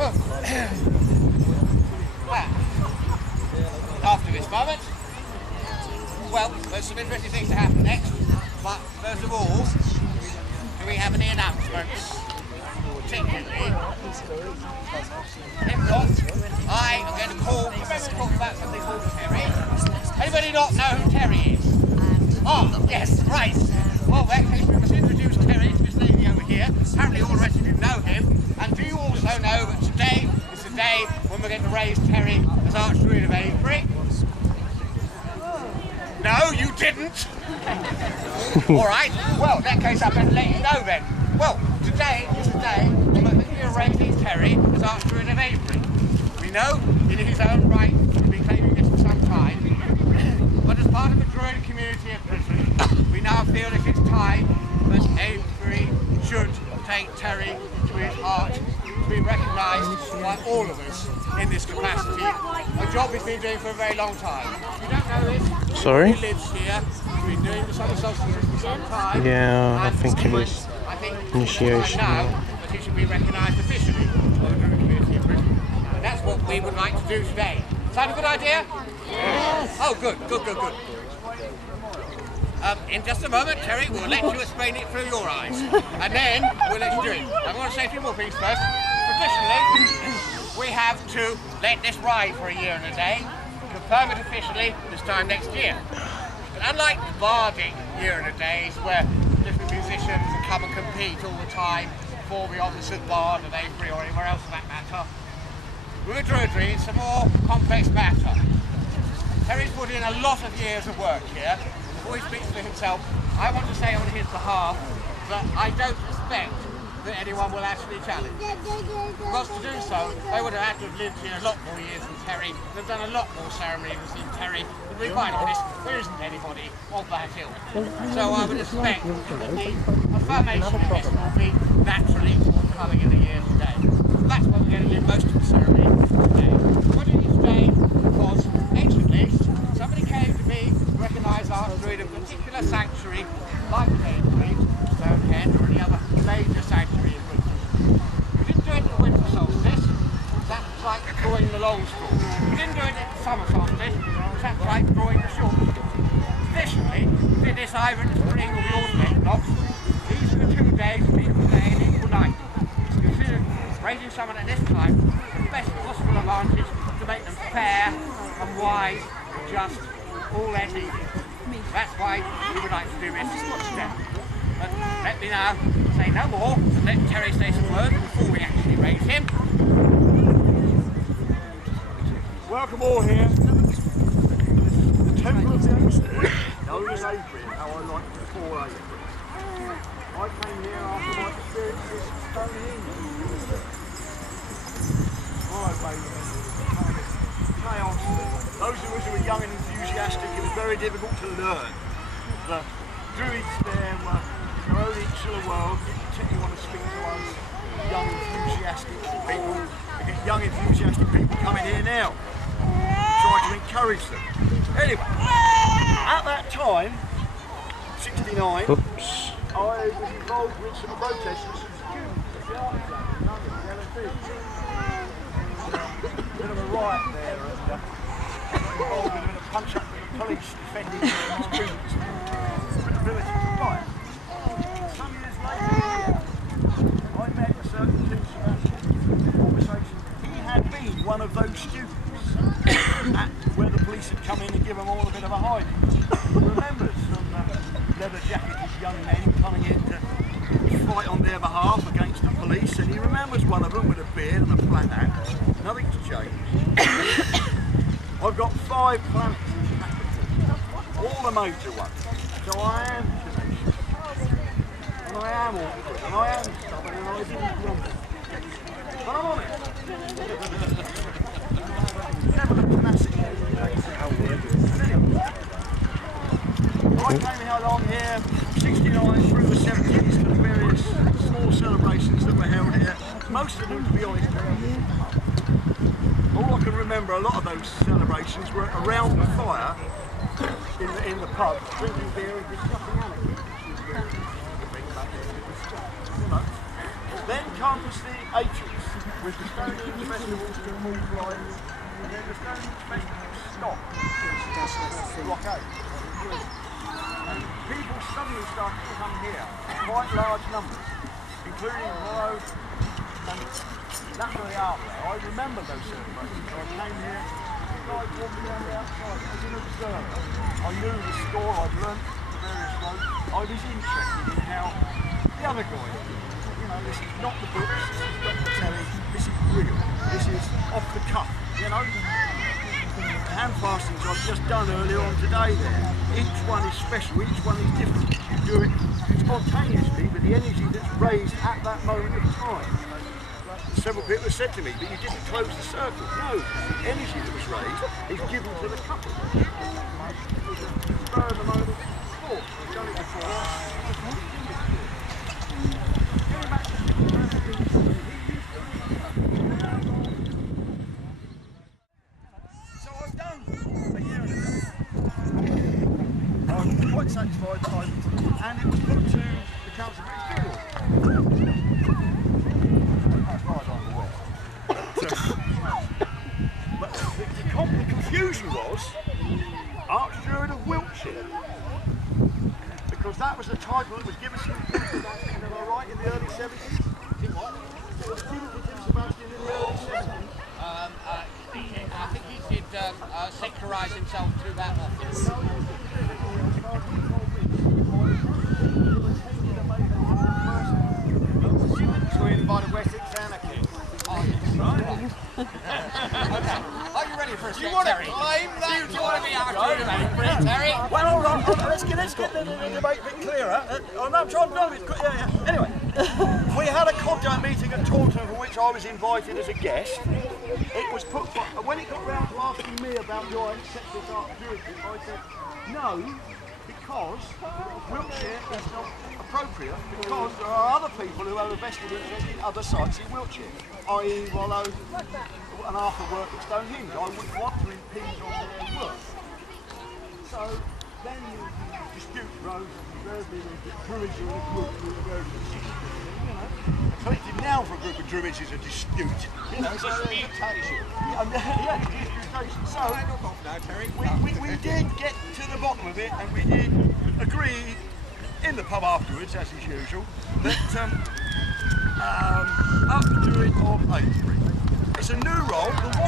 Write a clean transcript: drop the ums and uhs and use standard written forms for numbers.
Well, after this moment, well, there's some interesting things to happen next, but first of all, do we have any announcements? Particularly, if not, I am going to call, remember to talk about something called Terry. Anybody not know who Terry is? Oh, yes, right. Well, in that case, we must introduce Terry to this lady over here. Apparently all the rest of you know him. And do you also know that today is the day when we're going to raise Terry as Archduke of Avebury? No, you didn't. All right. Well, in that case, I better let you know then. Well, today is the day when we're going to raise Terry as Archduke of Avebury. We know, in his own right, he's been claiming this for some time. But as part of the Druid community of Britain, we now feel that it's time that Avebury should take Terry to his heart to be recognised by all of us in this capacity. A job he's been doing for a very long time. If you don't know this, sorry? He lives here. He's been doing the summer solstices for some time. Yeah, I think it is initiation. Now that he should be recognised officially by the Druid community of Britain. And that's what we would like to do today. Sound a good idea? Yes. Oh, good. In just a moment, Terry, we'll let you explain it through your eyes. And then we'll let you do it. I want to say a few more things first. Traditionally, we have to let this ride for a year and a day, confirm it officially this time next year. But unlike barding year and a days, where different musicians come and compete all the time before the officers bard at Avebury or anywhere else for that matter, with a Druidry, it's a more complex matter. Terry's put in a lot of years of work here. Before he speaks for himself, I want to say on his behalf that I don't suspect that anyone will actually challenge him. Because to do so, they would have had to have lived here a lot more years than Terry. They've done a lot more ceremonies than Terry. But to be quite honest, there isn't anybody of that ilk. So I would expect that the affirmation of this will be naturally forthcoming in the years today. That's why we're going to do most of the ceremony today. What it is today was, anciently, somebody came to me to recognise Archduke in a particular sanctuary, like Avebury, Stonehenge, or any other major sanctuary in Britain. We didn't do it at the winter solstice, that's like drawing the long straw. We didn't do it at the summer solstice, that's like drawing the short straw. Traditionally, we did this either in the spring or the autumn equinox. These are the 2 days of equal day and equal night. It's considered raising someone at this time the best possible advantage to make them fair and wise and just all their teaching. That's why we would like to do this today. But let me now say no more and let Terry say some words before we actually raise him. Welcome all here. The Temple of the Ancient, known as Avebury, how I like to call Avebury. I came here after my experiences at Stonehenge. Chaos. Those of us who were young and enthusiastic, it was very difficult to learn. The Druids there were in their own insular world, didn't particularly want to speak to us young enthusiastic people. We get young enthusiastic people coming here now. Try to encourage them. Anyway, at that time, 69, Oops. I was involved with some protests with some students at the art club in London, the LSE. Bit of a riot there, and got involved in a punch up with the police defending the students' ability to riot. Some years later, I met a certain Tim Sebastian conversation. He had been one of those students at where the police had come in and given them all a bit of a hiding. He remembers some leather-jacketed young men coming in to fight on their behalf against the police, and he remembers one of them with a beard and a flat hat. Nothing's changed. I've got 5 planets in Capricorn, all the major ones. So I am tenacious, and I am awkward, and I am stubborn, and I didn't grumble. But I'm on it. Never the tenacity. I came along here 69 through the 70s to the various small celebrations that were held here. Most of them, to be honest, all I can remember, a lot of those celebrations were around the fire in the pub, drinking beer and discussing anarchy. Then comes the 80s with the Stonehenge Festival to Hall Flights, and then the Stonehenge Festival stopped. Blockade. And people suddenly started to come here, quite large numbers, including Morrow and that very out there. I remember those celebrations. I came here, guys walking around the outside as an observer. I knew the score, I'd learnt the various roads. I was interested in how the other guys did. You know, this is not the books, this is not the telly, this is real. This is off the cuff, you know. The hand fastings I've just done earlier on today there. Each one is special, each one is different. You do it spontaneously with the energy that's raised at that moment of time. Several people have said to me, but you didn't close the circle. No, the energy that was raised is given to the couple. It was a spur of the moment thought. I've done it before. So I've done a year and a half. I'm quite satisfied that and it was put to the Council of Redzool. But the confusion was Archdruid of Wiltshire, because that was the title that was given to Sebastian, am I right, in the early 70s? What? It was given to Sebastian in the early 70s. I think he did secularize himself through that office. To him by the Wessex Anarchy. Are you ready for a Do you want to Terry? claim that? Do you want to be our Terry? Well, all right, let's get the debate a bit clearer. I'm trying to be quick. Anyway, we had a conduct meeting at Taunton for which I was invited as a guest. It was put, when it got round to asking me about do I accept this Archdruid, I said no, because Wiltshire is not appropriate, because there are other people who have a vested interest in other sites in Wiltshire, i.e. Rollo and Arthur work at Stonehenge. I wouldn't want to impede on their work. So then the dispute rose and there's been a druids in a group with a very collective noun for a group of druids is a dispute. You know, disputation. Yeah, disputation. So we did get to the bottom of it, and we did agree in the pub afterwards, as is usual, that Archdruid of Avebury. It's a new role. The